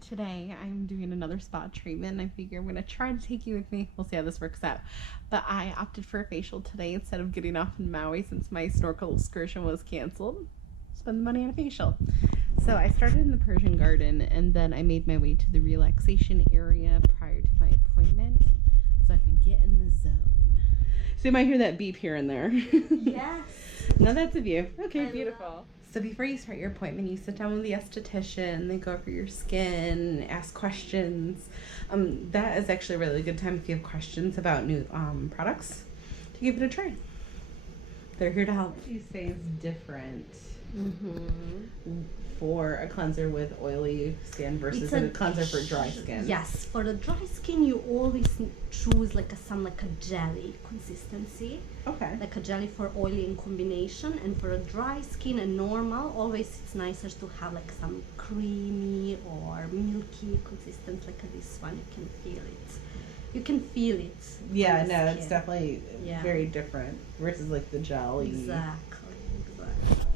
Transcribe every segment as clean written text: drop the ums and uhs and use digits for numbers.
today I'm doing another spa treatment. I figure I'm going to try to take you with me. We'll see how this works out. But I opted for a facial today instead of getting off in Maui since my snorkel excursion was canceled. Spend the money on a facial. So I started in the Persian Garden and then I made my way to the relaxation area prior to my appointment so I could get in the zone. So you might hear that beep here and there. Yes. No, that's a view. Okay, beautiful. So before you start your appointment, you sit down with the esthetician. They go over your skin, ask questions. That is actually a really good time if you have questions about new products to give it a try. They're here to help. What do you say is different for a cleanser with oily skin versus a cleanser for dry skin? Yes, for the dry skin, you always choose like a jelly consistency. Okay. Like a jelly for oily in combination, and for a dry skin and normal, always it's nicer to have like some creamy or milky consistent like this one. You can feel it. You can feel it. Yeah, no, it's definitely very different versus like the jelly. Exactly.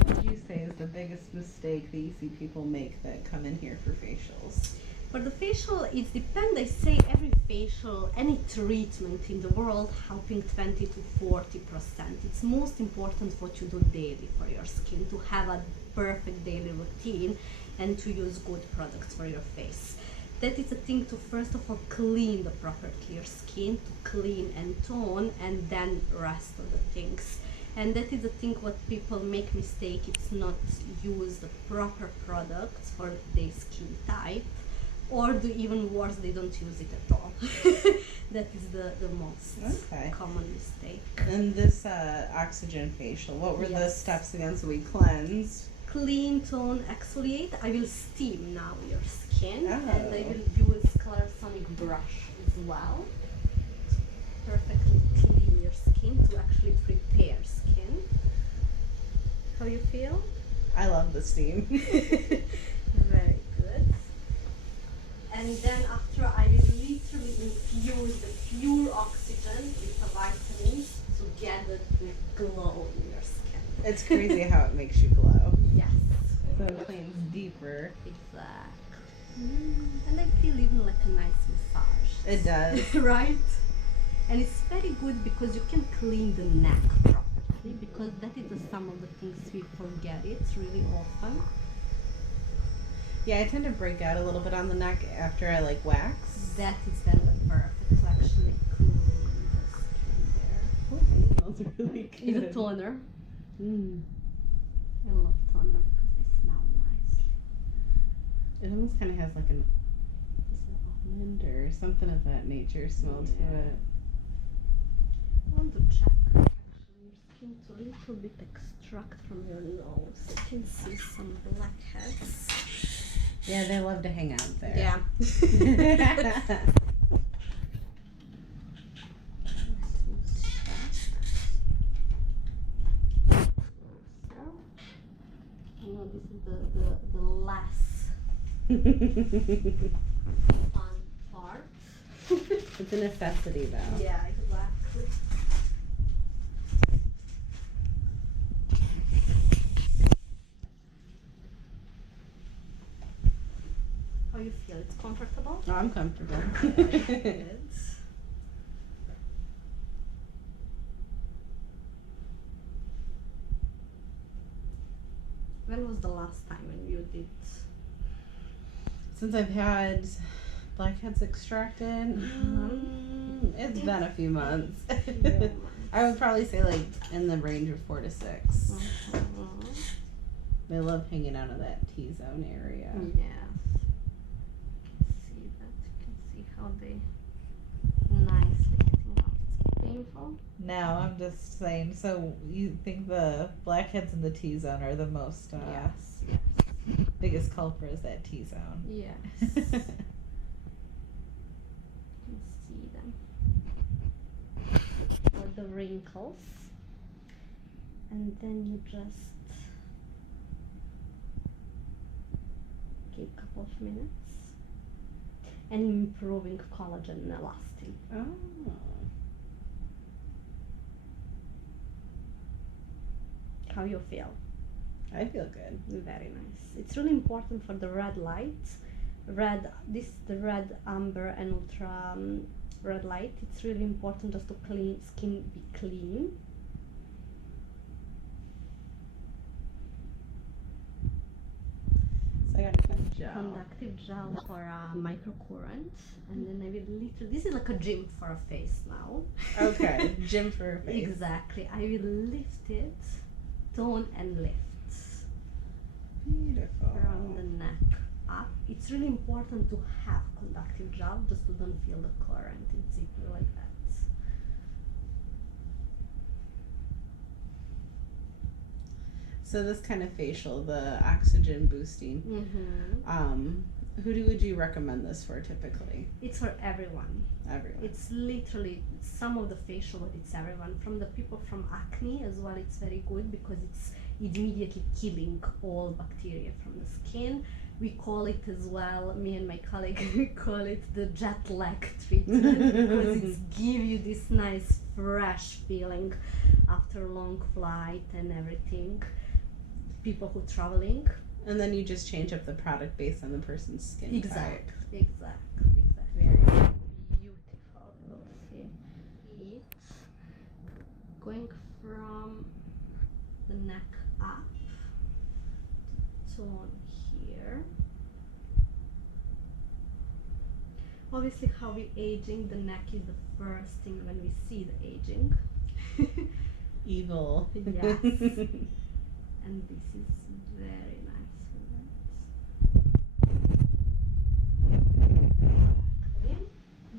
What do you say is the biggest mistake that you see people make that come in here for facials? For the facial, it depends. I say every facial, any treatment in the world, helping 20 to 40%. It's most important what you do daily for your skin, to have a perfect daily routine and to use good products for your face. That is a thing to first of all clean the proper clear skin, to clean and tone, and then rest of the things. And that is the thing what people make mistake. It's not use the proper products for their skin type, or do even worse, they don't use it at all. That is the most common mistake. And this oxygen facial, what were the steps again? So we cleanse, clean, tone, exfoliate. I will steam now your skin, and I will use clarsonic brush as well. Perfectly clean your skin to actually prepare skin. How you feel? I love the steam. Very good. And then after, I will literally infuse the pure oxygen with the vitamins to get the glow in your skin. It's crazy how it makes you glow. Yes. So it cleans deeper. Exactly. And I feel even like a nice massage. It does. Right? And it's very good because you can clean the neck properly, because that is some of the things we forget it really often. Yeah, I tend to break out a little bit on the neck after I like wax. That is then the perfect to actually clean the skin there. Oh, it smells really good. It's a toner. I love toner because they smell nice. It almost kind of has like an almond or something of that nature smell to it. I want to check actually your skin to a little bit extract from your nose. You can see some blackheads. Yeah, they love to hang out there. Yeah. You know, this is the less fun part. It's a necessity though. Yeah, exactly. How you feel? It's comfortable? Oh, I'm comfortable. Good. When was the last time when you did? Since I've had blackheads extracted, it's been a few months. I would probably say like in the range of 4 to 6. They love hanging out of that T-zone area. Yeah. See that? You can see how they nicely getting out. It's painful. No, I'm just saying. So you think the blackheads in the T-zone are the most Yes. biggest culprit is that T-zone? Yes. You can see them. Or the wrinkles. And then you just give a couple of minutes. And improving collagen and elastin. Oh. How you feel? I feel good. Very nice. It's really important for the red light red. This is the red, amber, and ultra red light. It's really important just to clean skin, be clean. So I got a gel. Conductive gel for microcurrent, and then I will little. This is like a gym for a face now. Okay, gym for a face. Exactly. I will lift it, tone and lift Beautiful. from the neck up. It's really important to have conductive gel just to don't feel the current in zipper like that. So this kind of facial, the oxygen boosting, would you recommend this for typically? It's for everyone. Everyone. It's literally some of the facial, but it's everyone. From the people from acne as well, it's very good because it's immediately killing all bacteria from the skin. We call it as well, me and my colleague, we call it the jet lag treatment because it's give you this nice fresh feeling after a long flight and everything. People who traveling. And then you just change up the product based on the person's skin type. Exactly. Very Beautiful. We'll see it going from the neck up to on here. Obviously, how we aging, the neck is the first thing when we see the aging. evil. Yes. And this is very nice for that.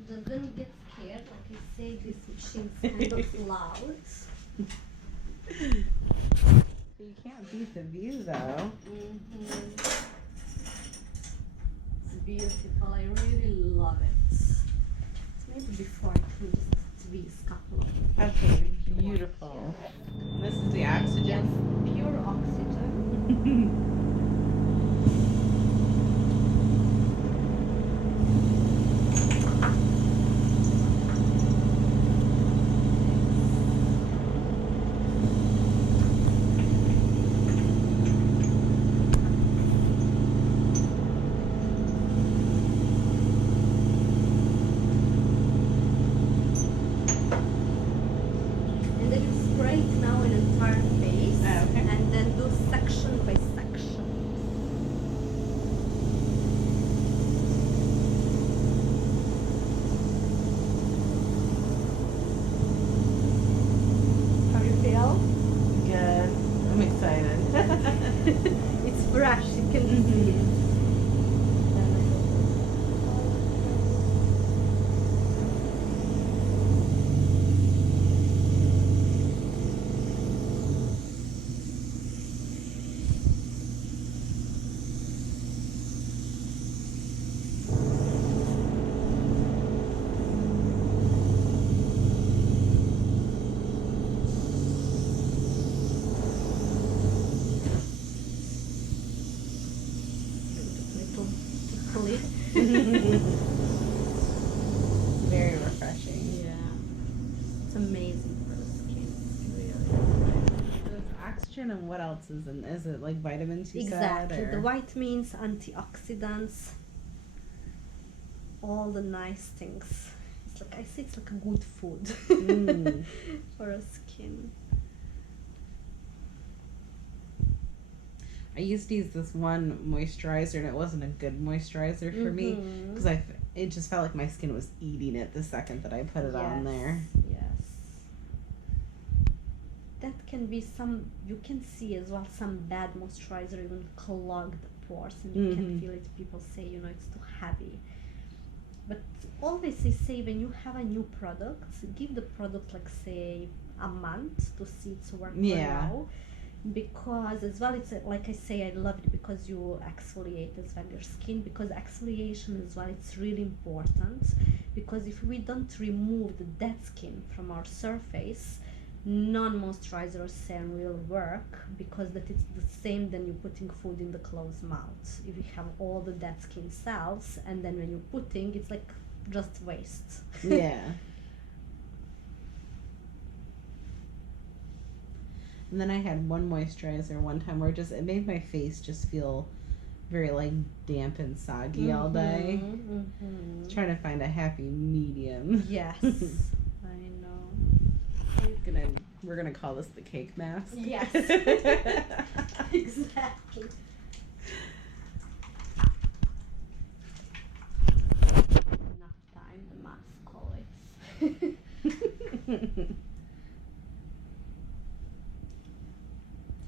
Just don't get scared, like I say, this machine's kind of loud. You can't beat the view though. It's beautiful, I really love it. So maybe before I can just tweeze a couple of Okay, beautiful. This is the oxygen. Yes, pure oxygen. And then you spray it now in entire face, Okay. and then do section by section. How you feel? Good. I'm excited. It's fresh, you can see it. Little clip. Very refreshing. Yeah. It's amazing for the skin. Really. So it's oxygen and what else is in? Is it like vitamins you said? Exactly. The Or? vitamins, antioxidants, all the nice things. It's like I say, it's like a good food for a skin. I used to use this one moisturizer and it wasn't a good moisturizer for me because it just felt like my skin was eating it the second that I put it on there. Yes. That can be some. You can see as well some bad moisturizer even clog the pores, and you can feel it. People say it's too heavy. But always they say when you have a new product, give the product like say a month to see its work now. Because as well it's like I say, I love it because you exfoliate as well your skin, because exfoliation as well it's really important, because if we don't remove the dead skin from our surface, non-moisturizer or serum will work, because that it's the same than you putting food in the closed mouth. If you have all the dead skin cells and then when you're putting, it's like just waste. Yeah. And then I had one moisturizer one time where it made my face just feel very like damp and soggy all day. Trying to find a happy medium. Yes, I know. We're gonna call this the cake mask. Yes. Exactly. Enough time, the mask always.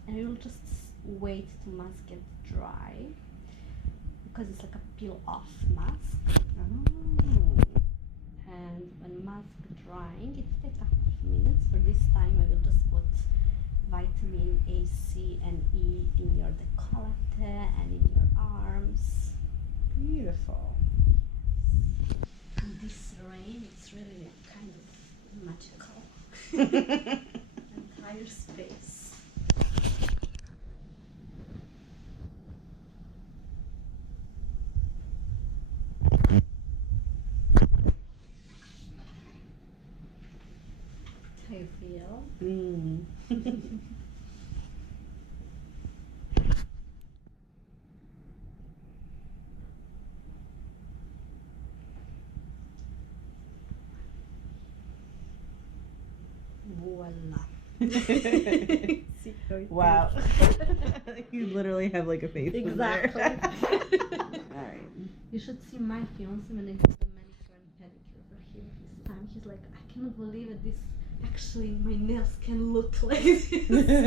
And we'll just wait till mask get dry because it's like a peel off mask. Oh. And when mask drying, it takes a couple of minutes. For this time, I will just put vitamin A, C, and E in your décolleté and in your arms. Beautiful. In this rain, it's really kind of magical. Entire space. How you feel? Voila. Wow. You literally have like a face. Exactly. Alright. You should see my fiance when I did the manicure and pedicure for him this time. He's like, I cannot believe it. This actually, my nails can look like this. Now,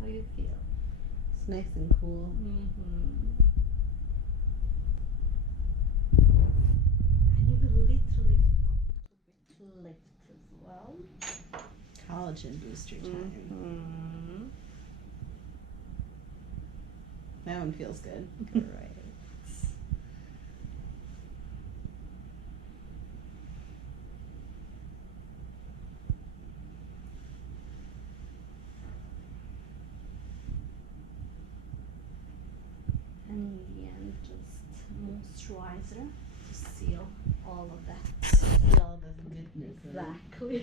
how you feel? It's nice and cool. And you will literally feel a lift as well. Collagen booster time. That one feels good. Great. And in the end, just moisturizer to seal all of that. See all this goodness. Exactly.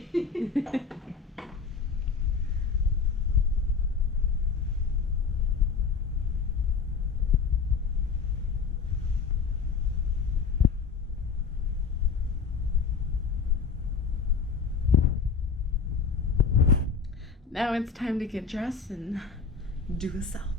Now it's time to get dressed and do a selfie.